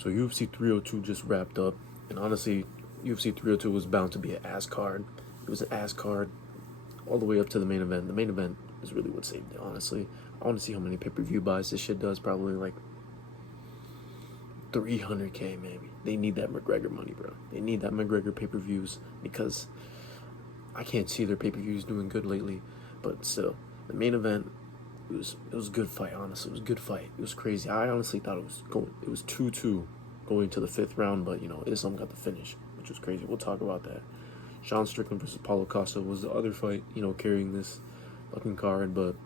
So UFC 302 just wrapped up, and honestly, UFC 302 was bound to be an ass card. It was an ass card all the way up to the main event. The main event is really what saved it, honestly. I want to see how many pay-per-view buys this shit does. Probably like 300K maybe. They need that McGregor money, bro. They need that McGregor pay-per-views because I can't see their pay-per-views doing good lately. But still, the main event, it was a good fight, honestly. It was a good fight. It was crazy. I honestly thought it was 2-2 going to the 5th round, but Islam got the finish, which was crazy. We'll talk about that. Sean Strickland versus Paulo Costa was the other fight, carrying this fucking card, but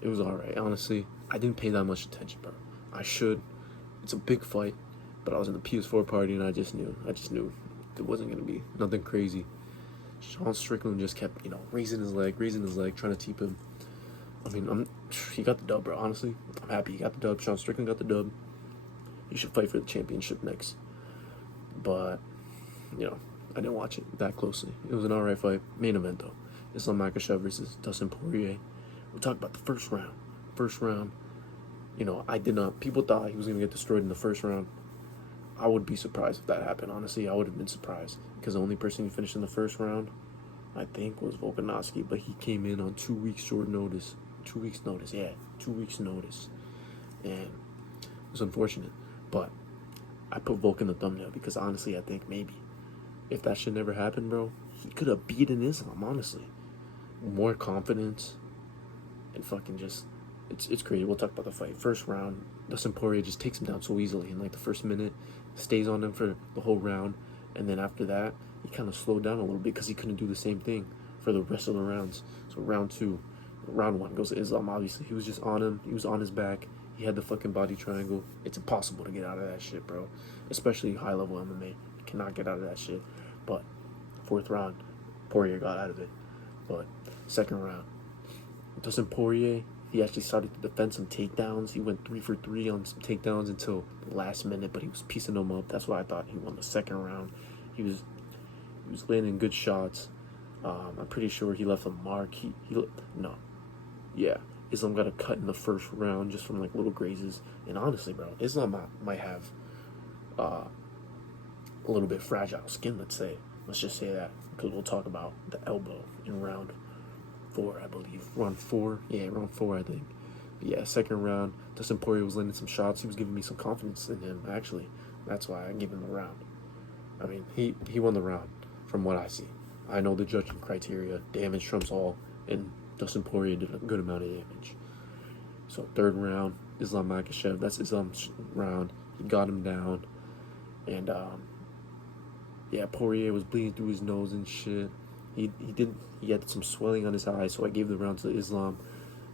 it was alright. Honestly, I didn't pay that much attention, bro. I should. It's a big fight, but I was in the PS4 party and I just knew it wasn't gonna be nothing crazy. Sean Strickland just kept, raising his leg, trying to keep him. He got the dub, bro. Honestly, I'm happy he got the dub. Sean Strickland got the dub. He should fight for the championship next. But, I didn't watch it that closely. It was an alright fight. Main event, though. Islam Makhachev versus Dustin Poirier. We'll talk about the first round. People thought he was going to get destroyed in the first round. I would be surprised if that happened, honestly. I would have been surprised. Because the only person who finished in the first round, I think, was Volkanovski. But he came in on 2 weeks short notice. 2 weeks notice, yeah. 2 weeks notice. And it was unfortunate. But I put Volk in the thumbnail because honestly, I think maybe if that should never happen, bro, he could have beaten Islam, honestly. More confidence and fucking just, it's crazy. We'll talk about the fight. First round, Dustin Poirier just takes him down so easily in like the first minute, stays on him for the whole round, and then after that, he kind of slowed down a little bit because he couldn't do the same thing for the rest of the rounds. So round one goes to Islam, obviously. He was just on him. He was on his back. He had the fucking body triangle. It's impossible to get out of that shit, bro. Especially high-level MMA. You cannot get out of that shit. But 4th round, Poirier got out of it. But 2nd round, Dustin Poirier, he actually started to defend some takedowns. He went 3 for 3 on some takedowns until the last minute, but he was piecing them up. That's why I thought he won the 2nd round. He was landing good shots. I'm pretty sure he left a mark. Islam got a cut in the first round just from like little grazes. And honestly, bro, Islam might have a little bit fragile skin, let's say. Let's just say that, because we'll talk about the elbow in round 4, I believe. Round 4? Yeah, round 4, I think. But yeah, 2nd round, Dustin Poirier was landing some shots. He was giving me some confidence in him, actually. That's why I gave him the round. I mean, he won the round, from what I see. I know the judging criteria. Damage trumps all, and Dustin Poirier did a good amount of damage. So 3rd round, Islam Makhachev. That's Islam's round. He got him down. And, Poirier was bleeding through his nose and shit. He had some swelling on his eyes, so I gave the round to Islam.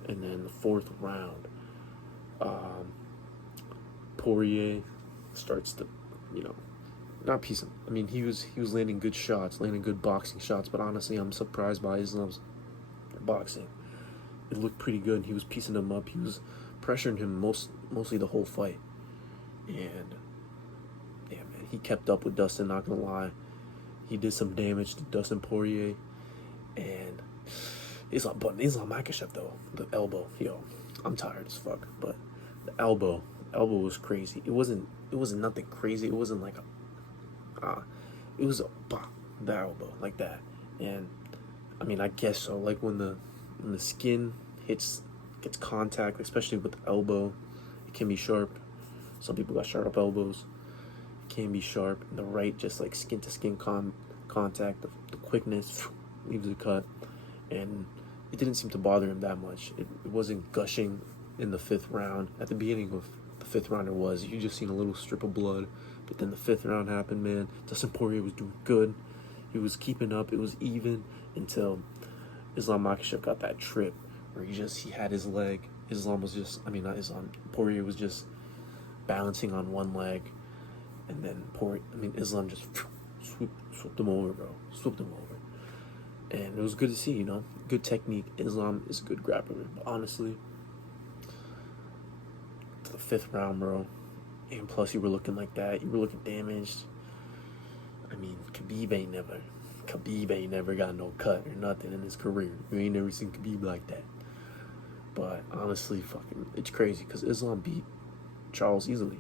And then the 4th round, Poirier starts to, not piece him. I mean, he was landing good shots, landing good boxing shots, but honestly, I'm surprised by Islam's boxing. It looked pretty good. He was piecing him up. He was pressuring him mostly the whole fight. And yeah, man, he kept up with Dustin, not gonna lie. He did some damage to Dustin Poirier. And Islam Makhachev, though, the elbow, I'm tired as fuck, but the elbow was crazy. It wasn't nothing crazy. It wasn't like it was a pop, the elbow, like that. And I mean, I guess so. Like when the skin gets contact, especially with the elbow, it can be sharp. Some people got sharp elbows. It can be sharp. And the right, just like skin to skin contact, the quickness leaves a cut, and it didn't seem to bother him that much. It wasn't gushing in the 5th round. At the beginning of the 5th round, you just seen a little strip of blood. But then the 5th round happened, man. Dustin Poirier was doing good. He was keeping up. It was even until Islam Makhachev got that trip where he had his leg. Poirier was just balancing on one leg, and then Islam just swooped him over, bro. Swooped him over. And it was good to see, good technique. Islam is a good grappler. But honestly, to the 5th round, bro, and plus you were looking like that. You were looking damaged. I mean, Khabib ain't never got no cut or nothing in his career. You ain't never seen Khabib like that. But honestly, it's crazy because Islam beat Charles easily.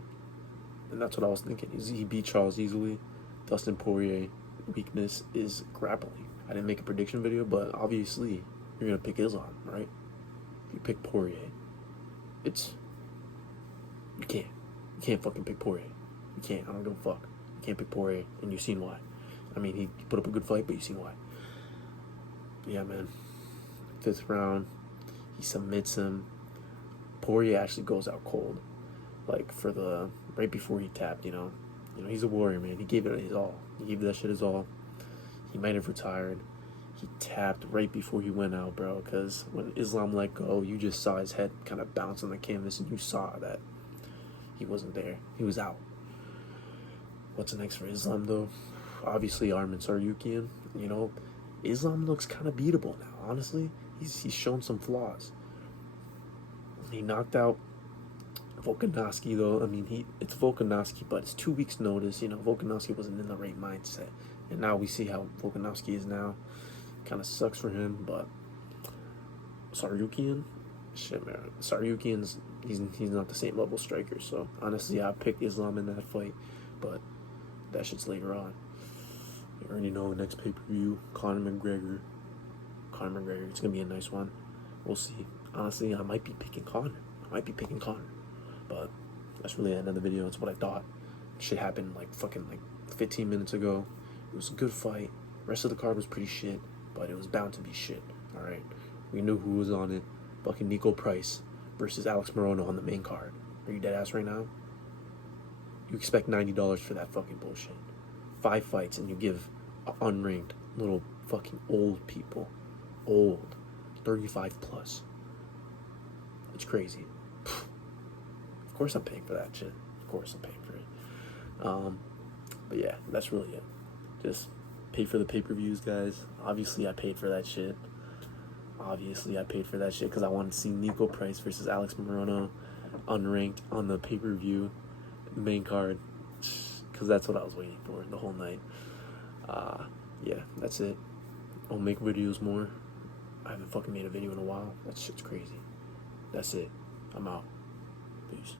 And that's what I was thinking. He beat Charles easily. Dustin Poirier weakness is grappling. I didn't make a prediction video, but obviously you're gonna pick Islam, right? If you pick Poirier, it's you can't fucking pick Poirier. You can't. I don't give a fuck. You can't pick Poirier, and you've seen why. I mean, he put up a good fight, but you've seen why. Yeah, man. 5th round, he submits him. Poirier actually goes out cold, like for the right before he tapped. He's a warrior, man. He gave it his all. He gave that shit his all. He might have retired. He tapped right before he went out, bro. Because when Islam let go, you just saw his head kind of bounce on the canvas, and you saw that he wasn't there. He was out. What's next for Islam, though? Obviously, Arman Tsarukyan. Islam looks kind of beatable now, honestly. He's shown some flaws. He knocked out Volkanovski, though. I mean, it's Volkanovski, but it's 2 weeks' notice. Volkanovski wasn't in the right mindset. And now we see how Volkanovski is now. Kind of sucks for him, but Tsarukyan, shit, man. Tsarukyan's he's not the same level striker. So honestly, I picked Islam in that fight, but that shit's later on. You already know the next pay-per-view, Conor McGregor. It's gonna be a nice one. We'll see. Honestly, I might be picking Conor. But that's really the end of the video. It's what I thought. Shit happened like 15 minutes ago. It was a good fight. Rest of the card was pretty shit, but it was bound to be shit. Alright. We knew who was on it. Fucking Nico Price versus Alex Morono on the main card. Are you dead ass right now? You expect $90 for that fucking bullshit. 5 fights and you give unranked little fucking old people. 35 plus. It's crazy. Of course I'm paying for that shit. But yeah, that's really it. Just pay for the pay-per-views, guys. Obviously I paid for that shit. Because I wanted to see Nico Price versus Alex Morono unranked on the pay-per-view main card. Because that's what I was waiting for the whole night. Yeah, that's it. I'll make videos more. I haven't fucking made a video in a while. That shit's crazy. That's it. I'm out. Peace.